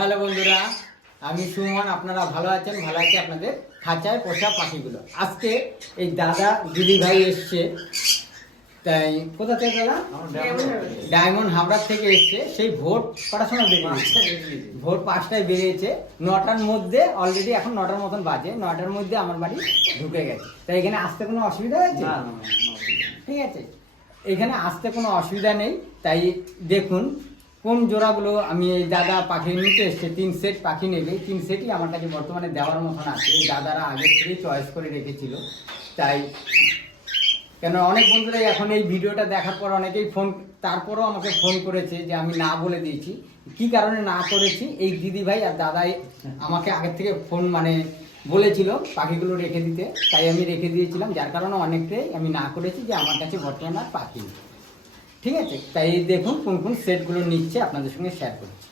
Hello বন্ধুরা, আমি সুমন। আপনারা ভালো আছেন? ভালো আছে আপনাদের খাঁচায় পোষা পাখিগুলো। আজকে এই দাদা দিদি ভাই এসছে, তাই কোথা থেকে দাদা? ডায়মন্ড হাবড়ার থেকে এসছে। সেই ভোর কটার সময় বেরিয়েছে? ভোর 5টায় বেরিয়েছে। 9টার মধ্যে অলরেডি, এখন 9টার মতন বাজে, 9টার মধ্যে আমার বাড়ি ঢুকে গেছে। তাই এখানে আসতে কোনো অসুবিধা হয়েছে? ঠিক আছে, এখানে আসতে কোনো অসুবিধা নেই। তাই দেখুন কোন জোড়াগুলো আমি এই দাদা পাখি নিতে এসছে। 3 সেট পাখি নেবে, 3 সেটই আমার কাছে বর্তমানে দেওয়ার মতন আছে। এই দাদারা আগের থেকেই চয়েস করে রেখেছিল। তাই কেন অনেক বন্ধুরাই এখন এই ভিডিওটা দেখার পর অনেকেই ফোন, তারপরেও আমাকে ফোন করেছে যে আমি না বলে দিয়েছি। কি কারণে না করেছি, এই দিদি ভাই আর দাদাই আমাকে আগের থেকে ফোন বলেছিল পাখিগুলো রেখে দিতে, তাই আমি রেখে দিয়েছিলাম। যার কারণে অনেকটাই আমি না করেছি যে আমার কাছে বর্তমানে আর পাখি নেই। ঠিক আছে, তাই দেখুন কোন কোন সেটগুলো নিচ্ছে আপনাদের সঙ্গে শেয়ার করছি।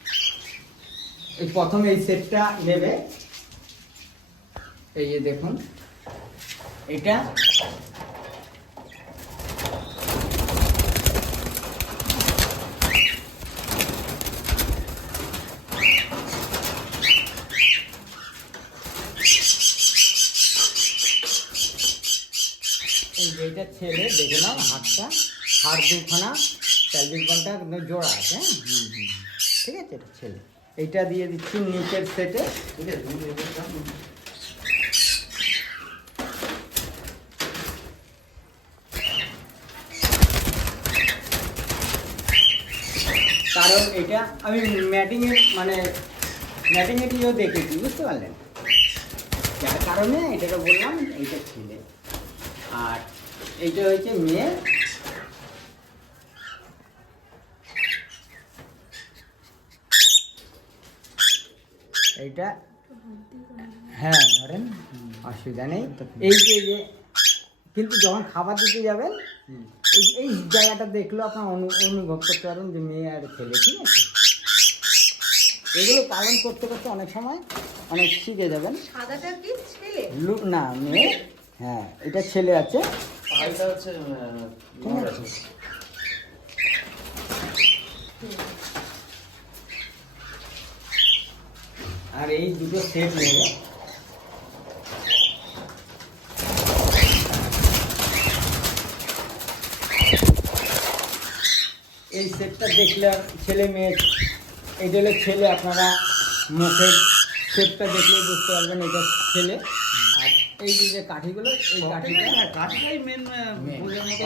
এই প্রথমে এই সেটটা নেবে, এই যে দেখুন এটা এই যে এটা ছেলে, দেখে নাও হাতটা, হাড় দুখানা, প্যালভিক বোনটা একদম জোড়া আছে। হ্যাঁ, ঠিক আছে, এটা ছেলে। এইটা দিয়ে দিচ্ছি নিচের সেটে। ঠিক আছে, কারণ এটা আমি ম্যাটিংয়েটিও দেখেছি, বুঝতে পারলেন? যার কারণে এটাকে বললাম এইটা ছেলে আর এইটা হচ্ছে মেয়ে। এইটা হ্যাঁ ধরেন, অসুবিধা নেই। এই যে কিন্তু যখন খাবার দিতে যাবেন এই জায়গাটা দেখলেও আপনার অনুভব করতে পারেন যে মেয়ে আর ছেলে। ঠিক আছে, এগুলো পালন করতে করতে অনেক সময় অনেক শিখে যাবেন। সাদাটা কি ছেলে? না, মেয়ে। হ্যাঁ, এটা ছেলে আছে। আর এই দুটো সেট নেবে। এই সেটটা দেখলে ছেলে মেয়ে, এই হলো ছেলে। আপনারা মুখের শেপটা দেখলেই বুঝতে পারবেন এটা ছেলে। আর এই যে কাঠিগুলো, এই কাঠিটাই মেন।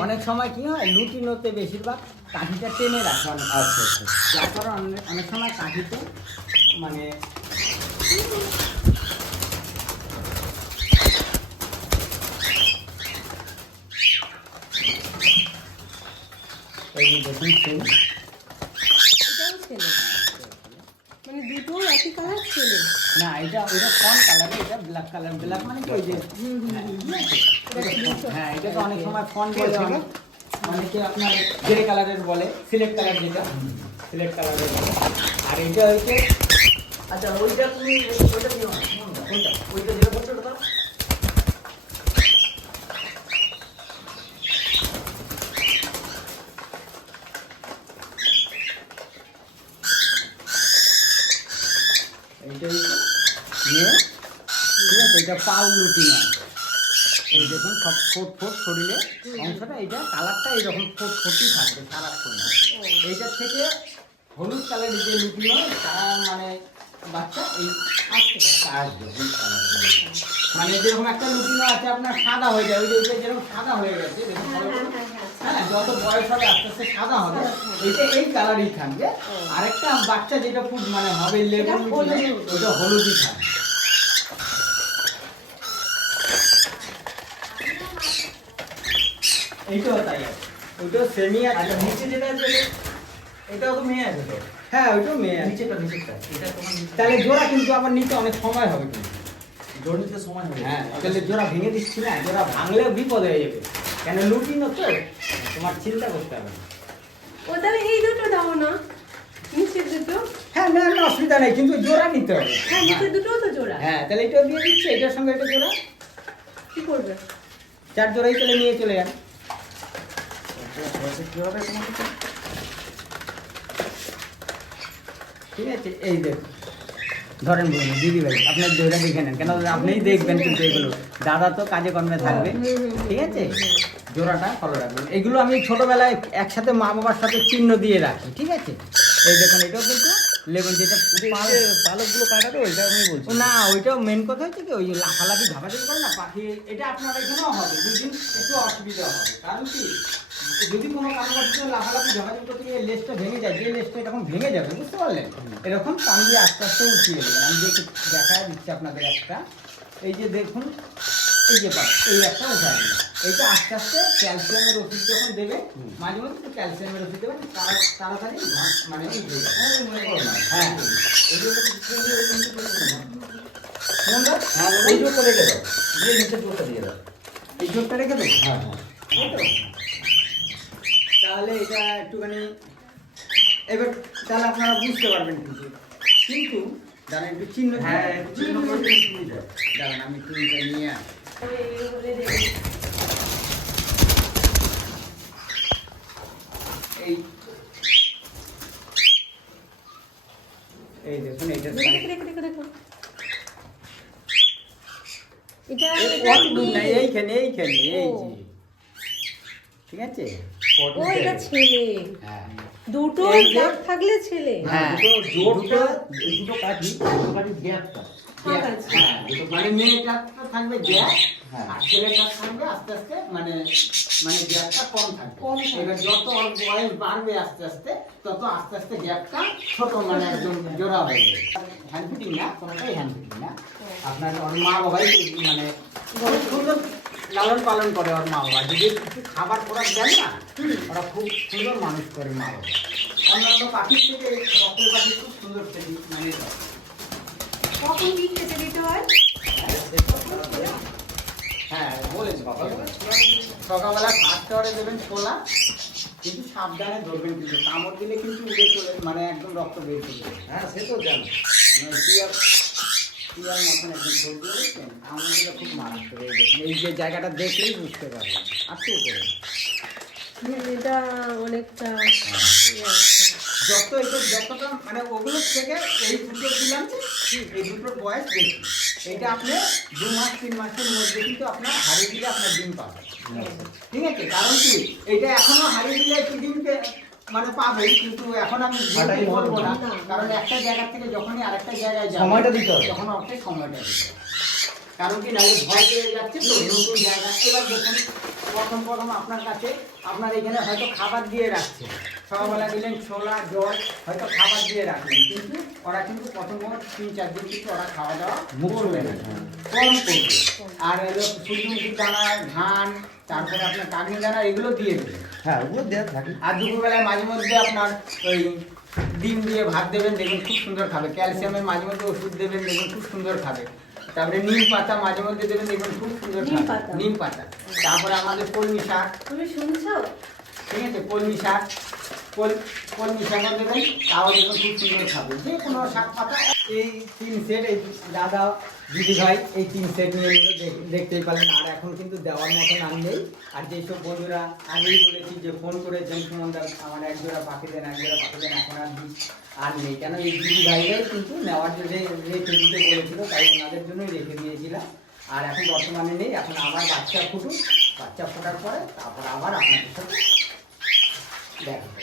অনেক সময় কি হয়, লুটিনোতে বেশিরভাগ কাঠিটা টেনে রাখে। আচ্ছা, যার কারণে অনেক সময় কাঠিতে এই যে দেখুন ছেলে। মানে দুটো একই কালার ছেলে? না, এটা কোন কালার, এটা ব্ল্যাক কালার। ব্ল্যাক মানে কি ওই যে হ্যাঁ, এটাকে অনেক সময় ফন বলে, অনেকে আপনার গ্রে কালারের বলে, সিলেক্ট কালার, যেটা সিলেক্ট কালারের বলে। আর এটা হচ্ছে, আচ্ছা ওইটা তুমি ওইটা দিও না, কোনটা ওইটা যেটা বলছো ওটা এইটা নিয়ে। ঠিক আছে, এটা পাল লুটি নয়। এই দেখুন সব ফোট শরীরে অংশটা, এইটা কালারটা এইরকম ফোটই থাকবে সারাক্ষণ। এইটার থেকে হলুদ কালারের যে লুটি নয়, তার বাচ্চা এই আসবে হলুদ কালার। যেরকম একটা লুটিনো আছে আপনার সাদা হয়ে যায়, ওই যে যেরকম সাদা হয়ে গেছে দেখুন, হ্যাঁ, যত বয়স হবে আস্তে আস্তে সাদা হবে। এইটা এই কালারই থাকবে। আরেকটা বাচ্চা যেটা হবে লেবু, ওটা হলুদই থাকবে। এইটাও তাই আছে, ওইটাও সেমি আছে। নিচে যেটা আছে এটাও তো মেয়ে আছে তো? হ্যাঁ, ওইটাও মেয়ে আছে। নিচেটা এটা তোমার তাহলে জোড়া কিন্তু আবার নিতে অনেক সময় হবে, কিন্তু জোড়া নিতে সময় হবে। হ্যাঁ, তাহলে জোড়া ভেঙে দিচ্ছি না, জোড়া ভাঙলেও বিপদ হয়ে যাবে। কেন লুটিনো তো, তোমার চিন্তা করতে হবে না। ও তাহলে এই দুটো দাও না, নিচের দুটো। হ্যাঁ, না অসুবিধা নেই, কিন্তু জোড়া নিতে হবে। হ্যাঁ, নিচের দুটোও তো জোড়া। হ্যাঁ, তাহলে এটাও দিয়ে দিচ্ছি, এটার সঙ্গে এটা জোড়া। কি করবে? 4 জোড়াই তাহলে নিয়ে চলে যান। ঠিক আছে, এই দেখুন ধরেন বলুন দিদি ভাই আপনার দইটা দেখে নেন, কেন আপনিই দেখবেন কিন্তু এগুলো, দাদা তো কাজে কর্মে থাকবে, ঠিক আছে? জোড়াটা ফলো রাখবেন। এগুলো আমি ছোটবেলায় একসাথে মা বাবার সাথে চিহ্ন দিয়ে রাখি, ঠিক আছে? এই দেখুন এটাও কিন্তু লেবুন, যেটা পালকগুলো কাটাবে ওইটা আমি বলছি। না ওইটাও মেন কথা হচ্ছে কি, ওই লাফালাফি ঝাপাঝাপি করে না পাখি, এটা আপনার এখানেও হবে, দুদিন একটু অসুবিধা হবে। কারণ কি, যদি কোনো কারণ লাফালাফি ঝাপাঝাপি করতে গিয়ে লেজটা ভেঙে যায়, যে লেজটা এরকম ভেঙে যাবে, বুঝতে পারলেন? এরকম টান দিয়ে আস্তে আস্তে উঠিয়ে দেবেন। আমি দেখা দিচ্ছি আপনাদের একটা, এই যে দেখুন, এই যে এই একটা উঠা দিন, এইটা আস্তে আস্তে ক্যালসিয়ামের ওষুধ যখন দেবে, মাঝে মধ্যে একটু ক্যালসিয়ামের ওষুধ দেবেন, তাড়াতাড়ি মানে উঠে যাবে। হ্যাঁ কোনটা? এই জোরটা রেখে দাও, দিয়ে নিচের জোরটা দিয়ে দাও। এই জোরটা রেখে দেবো। হ্যাঁ হ্যাঁ। তাই তো? তাহলে এটা একটুখানি এবার তাহলে আপনারা বুঝতে পারবেন কিছু, কিন্তু দাঁড়ান একটু চিহ্ন, হ্যাঁ চিহ্ন করে দিয়ে সুবিধা। দাঁড়ান আমি চিহ্নটা নিয়ে আসি। এই এই দেখুন এইটা এটা এইখানে এই যে, ঠিক আছে? ও এটা ছেলে, হ্যাঁ দুটো এই যে- দাগ থাকলে ছেলে। হ্যাঁ জোরটা দুটো কাঠি, দুটো কাঠি গ্যাপটা। ঠিক আছে। হ্যাঁ, মানে মেয়েটা থাকবে গ্যাপ, হ্যাঁ। আর ছেলেটা থাকবে আস্তে আস্তে মানে মানে গ্যাপটা কম থাকবে। কম থাকবে। এবার যত ওর বয়স বাড়বে আস্তে আস্তে, তত আস্তে আস্তে গ্যাপটা ছোট মানে একদম জোড়া হয়ে যাবে। হ্যান্ড ফিটিং না, কোনোটাই হ্যান্ড ফিটিং না। আপনার ওর মা বাবাই মানে খুব সুন্দর লালন পালন করে ওর মা বাবা। যদি কিছু খাবার খোরাক দেন না, ওরা খুব সুন্দর মানুষ করে মা বাবা। অন্যান্য পাখির থেকে রকের পাখি খুব সুন্দর মানে করে। কখন কি খেতে দিতে হয়? হ্যাঁ বলেছি সকালবেলা খাটটা ওরে দেবেন ছোলা, কিন্তু সাবধানে ধরবেন, কিন্তু কামড় দিলে কিন্তু উড়ে চলে মানে একদম রক্ত বের করে যাবে। হ্যাঁ সে তো জানো। মানে পিয়ার মতন একদম ধরতে দেখছেন, কামড় দিলে খুব মারাত্মক। এই দেখুন এই যে জায়গাটা দেখলেই বুঝতে পারবেন। একটু উপরে এটা অনেকটা ইয়ে আছে। যতটা মানে ওগুলোর থেকে এই দুটো দিলাম, এই দুটোর বয়স বেশি। এটা আপনি 2 মাস 3 মাসের মধ্যে কিন্তু আপনার হারিয়ে দিলে আপনার ডিম পাবেন, ঠিক আছে? কারণ কি, এটা এখনো হারিয়ে দিলে একটু ডিম মানে পাবেন, কিন্তু এখন আমি হাঁটাই বলবো না, না। কারণ একটা জায়গা থেকে যখনই আরেকটা জায়গায় যাবে সময়টা দিতে হবে। তখন অনেক সময়টা দিতে হবে। কারণ কি, নাহলে ভয় পেয়ে যাচ্ছে তো নতুন জায়গা। এবার দেখুন প্রথম আপনার কাছে আপনার এখানে হয়তো খাবার দিয়ে রাখছে, সকালবেলা দিলেন ছোলা জল, হয়তো খাবার দিয়ে রাখলেন, কিন্তু ওরা কিন্তু প্রথম 3-4 দিন কিন্তু ওরা খাওয়া দাওয়া করবে না, কম করবে। আর এলো সূর্যমুখীর দানা, ধান, তারপরে আপনার কাগনি দানা, এগুলো দিয়ে দেবে। হ্যাঁ ওগুলো দেওয়া থাকে। আর দুপুরবেলায় মাঝে মধ্যে আপনার ওই ডিম দিয়ে ভাত দেবেন, দেখুন খুব সুন্দর খাবে। ক্যালসিয়ামের মাঝে মধ্যে ওষুধ দেবেন, দেখুন খুব সুন্দর খাবে। তারপরে নিম পাতা মাঝে মধ্যে দেবেন, দেখুন খুব সুন্দর নিম খাবে। পাতা। নিম পাতা। তারপরে আমাদের কলমি শাক, তুমি শুনছো? ঠিক আছে? কলমি শাক, কলমি শাক দেবেন, তাও দেখুন খুব সুন্দর খাবে। যে কোনো শাক পাতা এই 3 সেট, এই দাদা দিদি ভাই এই 3 সেট নিয়ে নিল, দেখতেই পারলেন। আর এখন কিন্তু দেওয়ার মতন আর নেই। আর যেসব বন্ধুরা আগেই বলেছি যে ফোন করেছেন, সুমনদা আমার এক জোড়া পাখি দেন, এক জোড়া পাখি দেন, এখন আর নেই। কেন, এই দিদি ভাইরাই কিন্তু নেওয়ার জন্য রেখে দিতে বলেছিল, তাই ওনাদের জন্যই রেখে দিয়েছিলাম। আর এখন বর্তমানে নেই, এখন আবার বাচ্চা ফুটুক, বাচ্চা ফোটার পরে তারপর আবার আপনাদের সাথে দেখা হবে।